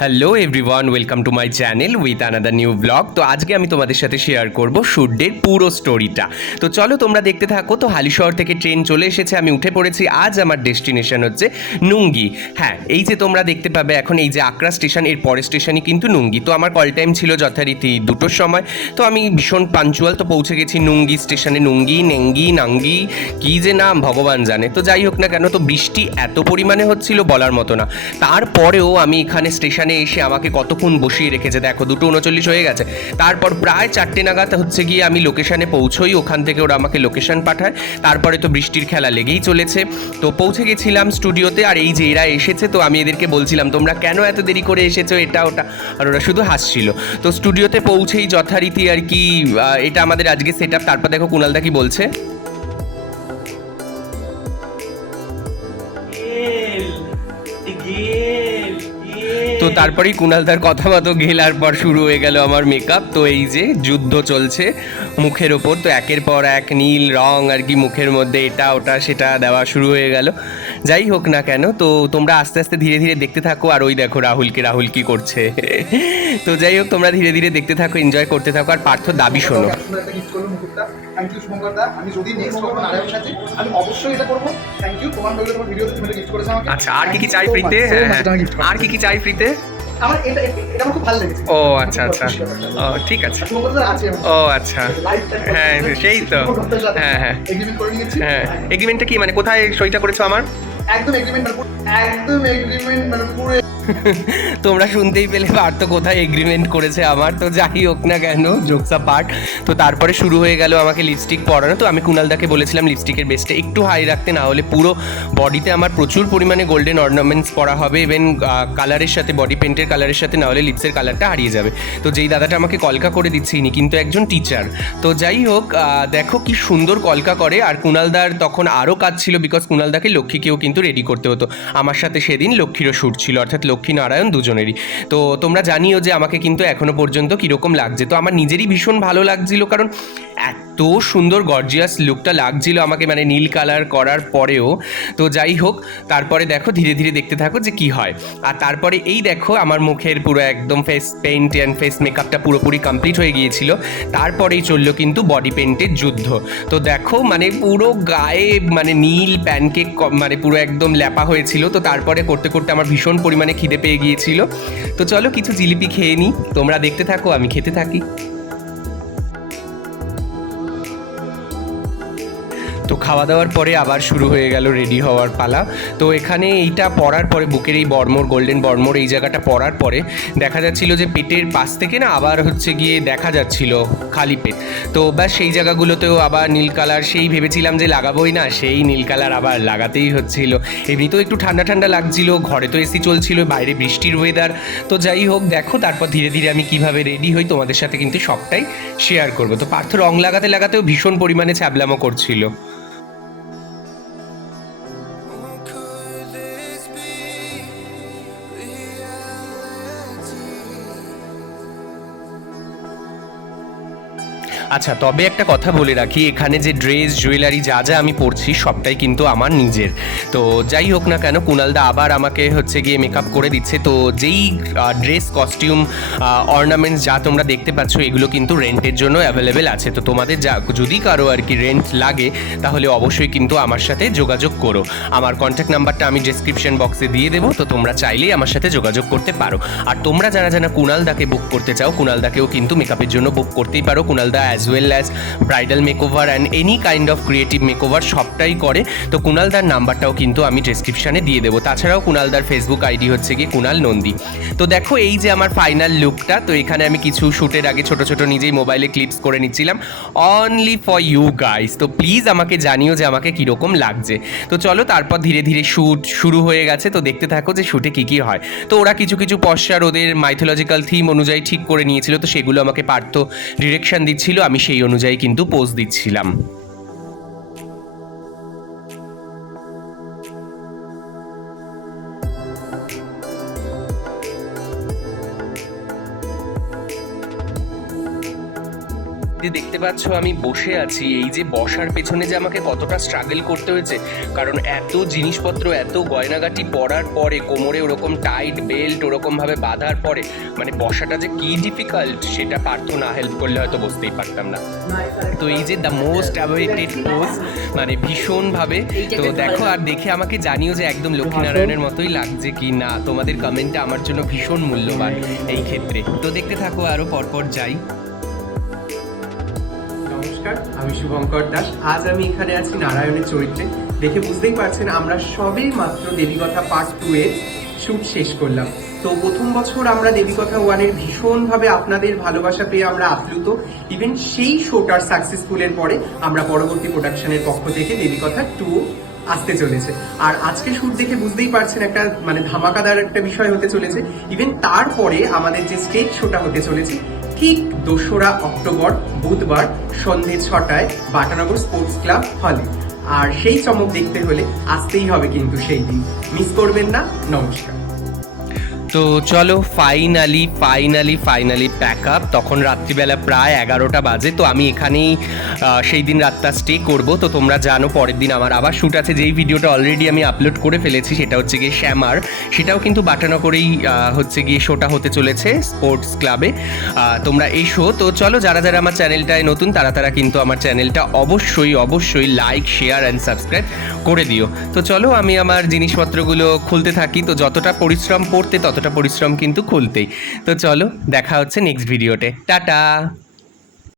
Hello everyone, welcome to my channel with another new blog. তো আজকে আমি তোমাদের সাথে শেয়ার করব শুট ডের পুরো স্টোরিটা। তো চলো তোমরা দেখতে থাকো। তো হালিশহর থেকে ট্রেন চলে এসেছে, আমি উঠে পড়েছি। আজ আমার ডেস্টিনেশন হচ্ছে নুঙ্গি। হ্যাঁ, এই যে তোমরা দেখতে পাবে এখন এই যে আকরা স্টেশন, এর পরের স্টেশনই কিন্তু নুঙ্গি। তো আমার কল টাইম ছিল যথারীতি 2টোর সময়। তো আমি ভীষণ পাঞ্চুয়াল, তো পৌঁছে গেছি নুঙ্গি স্টেশনে। নুঙ্গি, নেঙ্গি, নাঙ্গি, কী যে নাম ভগবান জানে। তো যাই হোক না কেন, তো বৃষ্টি এত পরিমাণে হচ্ছিল বলার মতো না। তারপরেও আমি এখানে স্টেশনে এসে আমাকে কতক্ষণ বসিয়ে রেখেছে দেখো, 2:39 হয়ে গেছে। তারপর প্রায় 4টে নাগাদ হচ্ছে গিয়ে আমি লোকেশানে পৌঁছোই, ওখান থেকে ওরা আমাকে লোকেশান পাঠায়। তারপরে তো বৃষ্টির খেলা লেগেই চলেছে। তো পৌঁছে গেছিলাম স্টুডিওতে, আর এই যে এরা এসেছে, তো আমি এদেরকে বলছিলাম তোমরা কেন এত দেরি করে এসেছো, এটা ওটা, আর ওরা শুধু হাসছিল। তো স্টুডিওতে পৌঁছেই যথারীতি আর কি এটা আমাদের আজকে সেট আপ। তারপর দেখো কুণালদা কি বলছে। তো তারপরেই কুণালদার কথা মতো গেলার পর শুরু হয়ে গেল আমার মেকআপ। তো এই যে যুদ্ধ চলছে মুখের ওপর, তো একের পর এক নীল রং আর কি মুখের মধ্যে এটা ওটা সেটা দেওয়া শুরু হয়ে গেল। যাই হোক না কেন, তো তোমরা আস্তে আস্তে ধীরে ধীরে দেখতে থাকো। আর ওই দেখো রাহুল কি করছে। তো যাই হোক, তোমরা ধীরে ধীরে দেখতে থাকো, এনজয় করতে থাকো। আর পার্থ দাবি শোনো। থ্যাংক ইউ শুভঙ্কর দা। আমি যদি নেক্সট কখনো নারায়ণ সাথে আমি অবশ্যই এটা করবো। Thank you. তোমার বলে তোমার ভিডিওতে তুমি গিফট করেছো আমাকে। আচ্ছা, আর কি চাই ফ্রিতে? আর কি চাই ফ্রিতে? আমার এটা আমার খুব ভালো লেগেছে। ও আচ্ছা আচ্ছা, ও ঠিক আছে। শুভঙ্কর দা আছে। ও আচ্ছা, হ্যাঁ সেই তো, হ্যাঁ হ্যাঁ এগ্রিমেন্ট করে নিয়েছি। হ্যাঁ। এগ্রিমেন্টটা কি মানে কোথায় সইটা করেছো আমার? একদম এগ্রিমেন্ট মানে পুরো তোমরা শুনতেই পেলে পার্থ কোথায় এগ্রিমেন্ট করেছে আমার। তো যাই হোক না কেন, জোকস পার্ট। তো তারপরে শুরু হয়ে গেল আমাকে লিপস্টিক পরানো। তো আমি কুণালদাকে বলেছিলাম লিপস্টিকের বেসটা একটু হাই রাখতে, না হলে পুরো বডিতে আমার প্রচুর পরিমাণে গোল্ডেন অর্নামেন্টস পরা হবে। ইভেন কালারের সাথে, বডি পেন্টের কালারের সাথে, না হলে লিপসের কালারটা হারিয়ে যাবে। তো যেই দাদাটা আমাকে কলকা করে দিচ্ছে, ইনি কিন্তু একজন টিচার। তো যাই হোক, দেখো কি সুন্দর কলকা করে। আর কুণালদার তখন আরও কাজ ছিল, বিকজ কুণালদাকে লক্ষ্মীকেও কিন্তু রেডি করতে হতো। আমার সাথে সেদিন লক্ষ্মীরও শ্যুট ছিল, অর্থাৎ লক্ষ্মী নারায়ণ দুজনেরই। তো তোমরা জানিও যে আমাকে কিন্তু এখনো পর্যন্ত কীরকম লাগছে। তো আমার নিজেরই ভীষণ ভালো লাগছিল, কারণ এত সুন্দর গর্জিয়াস লুকটা লাগছিল আমাকে, মানে নীল কালার করার পরেও। তো যাই হোক, তারপরে দেখো ধীরে ধীরে দেখতে থাকো যে কি হয়। আর তারপরে এই দেখো আমার মুখের পুরো একদম ফেস পেইন্ট অ্যান্ড ফেস মেকআপটা পুরোপুরি কমপ্লিট হয়ে গিয়েছিল। তারপরেই চললো কিন্তু বডি পেইন্টের যুদ্ধ। তো দেখো মানে পুরো গায়ে মানে নীল প্যানকেক মানে পুরো একদম ল্যাপা হয়েছিল। তো তারপরে করতে করতে আমার ভীষণ পরিমাণে খিদে পেয়ে গিয়েছিল। তো চলো কিছু জিলিপি খেয়ে নিই, তোমরা দেখতে থাকো, আমি খেতে থাকি। তো খাওয়া দাওয়ার পরে আবার শুরু হয়ে গেল রেডি হওয়ার পালা। তো এখানে এইটা পরার পরে, বুকের এই বর্মর, গোল্ডেন বর্মর এই জায়গাটা পরার পরে দেখা যাচ্ছিল যে পেটের পাশ থেকে না আবার হচ্ছে গিয়ে দেখা যাচ্ছিল খালি পেট। তো ব্যাস সেই জায়গাগুলোতেও আবার নীল কালার, সেই ভেবেছিলাম যে লাগাবোই না, সেই নীল কালার আবার লাগাতেই হচ্ছিল। এমনিতেও একটু ঠান্ডা ঠান্ডা লাগছিল, ঘরে তো এসি চলছিল, বাইরে বৃষ্টির ওয়েদার। তো যাই হোক দেখো, তারপর ধীরে ধীরে আমি কিভাবে রেডি হই তোমাদের সাথে কিন্তু সবটাই শেয়ার করবো। তো পার্থ রং লাগাতে লাগাতেও ভীষণ পরিমাণে ছ্যাবলামো করছিল। আচ্ছা, তবে একটা কথা বলে রাখি, এখানে যে ড্রেস জুয়েলারি যা যা আমি পরছি সবটাই কিন্তু আমার নিজের। তো যাই হোক না কেন, কুণালদা আবার আমাকে হচ্ছে গিয়ে মেকআপ করে দিচ্ছে। তো যেই ড্রেস, কস্টিউম, অর্নামেন্টস যা তোমরা দেখতে পাচ্ছ, এগুলো কিন্তু রেন্টের জন্য অ্যাভেলেবেল আছে। তো তোমাদের যদি কারো আর কি রেন্ট লাগে, তাহলে অবশ্যই কিন্তু আমার সাথে যোগাযোগ করো। আমার কন্ট্যাক্ট নাম্বারটা আমি ডেসক্রিপশন বক্সে দিয়ে দেবো, তো তোমরা চাইলেই আমার সাথে যোগাযোগ করতে পারো। আর তোমরা যারা যারা কুণালদাকে বুক করতে চাও, কুণালদাকেও কিন্তু মেকআপের জন্য বুক করতেই পারো। কুণালদা as well as bridal makeover and any kind of creative makeover সবটাই করে। তো কুণালদার নাম্বারটাও কিন্তু আমি ডেসক্রিপশানে দিয়ে দেবো। তাছাড়াও কুণালদার ফেসবুক আইডি হচ্ছে কি কুণাল নন্দী। তো দেখো এই যে আমার ফাইনাল লুকটা। তো এখানে আমি কিছু শ্যুটের আগে ছোট ছোট নিজেই মোবাইলে ক্লিপস করে নিচ্ছিলাম, অনলি ফর ইউ গাইস। তো প্লিজ আমাকে জানিও যে আমাকে কীরকম লাগছে। তো চলো, তারপর ধীরে ধীরে শ্যুট শুরু হয়ে গেছে। তো দেখতে থাকো যে শ্যুটে কী কী হয়। তো ওরা কিছু কিছু পশ্চার ওদের মাইথোলজিক্যাল থিম অনুযায়ী ঠিক করে নিয়েছিল। তো সেগুলো আমাকে পার্থ ডিরেকশন দিচ্ছিল, আমি সেই অনুযায়ী কিন্তু পোজ দিচ্ছিলাম। যে দেখতে পাচ্ছ আমি বসে আছি, এই যে বসার পেছনে যে আমাকে কতটা স্ট্রাগল করতে হয়েছে, কারণ এত জিনিসপত্র এত গয়নাগাটি পরার পরে কোমরে ওরকম টাইট বেল্ট ওরকমভাবে বাঁধার পরে মানে বসাটা যে কি ডিফিকাল্ট সেটা পার্থ না হেল্প করলে হয়তো বসতেই পারতাম না। তো এই যে দ্য মোস্ট অ্যাওয়েটেড পোজ, মানে ভীষণভাবে। তো দেখো আর দেখে আমাকে জানিও যে একদম লক্ষ্মীনারায়ণের মতোই লাগছে কি না, তোমাদের কমেন্টটা আমার জন্য ভীষণ মূল্যবান এই ক্ষেত্রে। তো দেখতে থাকো, আরও পরপর যাই। নমস্কার, আমি শুভঙ্কর দাস। আজ আমি এখানে আছি নারায়ণের চরিত্রে। দেখে বুঝতেই পারছেন আমরা সবেই মাত্র দেবীকথা পার্ট 2 এর শুট শেষ করলাম। তো প্রথম বছর আমরা দেবীকথা 1 এর ভীষণভাবে আপনাদের ভালোবাসা পেয়ে আমরা আপ্লুত। ইভেন সেই শোটার সাকসেসফুলের পরে আমরা পরবর্তী প্রোডাকশনের পক্ষ থেকে দেবীকথা 2 আসতে চলেছে। আর আজকে শুট দেখে বুঝতেই পারছেন একটা মানে ধামাকাদার একটা বিষয় হতে চলেছে। ইভেন তারপরে আমাদের যে স্টেজ শোটা হতে চলেছে ঠিক 2রা অক্টোবর বুধবার সন্ধ্যে 6টায় বাটানগর স্পোর্টস ক্লাব হলে। আর সেই চমক দেখতে হলে আসতেই হবে কিন্তু সেই দিন, মিস করবেন না। নমস্কার। তো চলো ফাইনালি প্যাক আপ। তখন রাত্রিবেলা প্রায় 11টা বাজে। তো আমি এখানেই সেই দিন রাতটা স্টে করব। তো তোমরা জানো পরের দিন আমার আবার শ্যুট আছে, যেই ভিডিওটা অলরেডি আমি আপলোড করে ফেলেছি, সেটা হচ্ছে গিয়ে শ্যামার, সেটাও কিন্তু বাটানগরেই হচ্ছে গিয়ে শোটা হতে চলেছে স্পোর্টস ক্লাবে। তোমরা এসো। তো চলো, যারা যারা আমার চ্যানেলটায় নতুন তারা কিন্তু আমার চ্যানেলটা অবশ্যই লাইক শেয়ার অ্যান্ড সাবস্ক্রাইব করে দিও। তো চলো আমি আমার জিনিসপত্রগুলো খুলতে থাকি। তো যতটা পরিশ্রম পড়তে ততটা পরিশ্রম কিন্তু খুলতেই। তো চলো দেখা হচ্ছে নেক্সট ভিডিওতে। টাটা।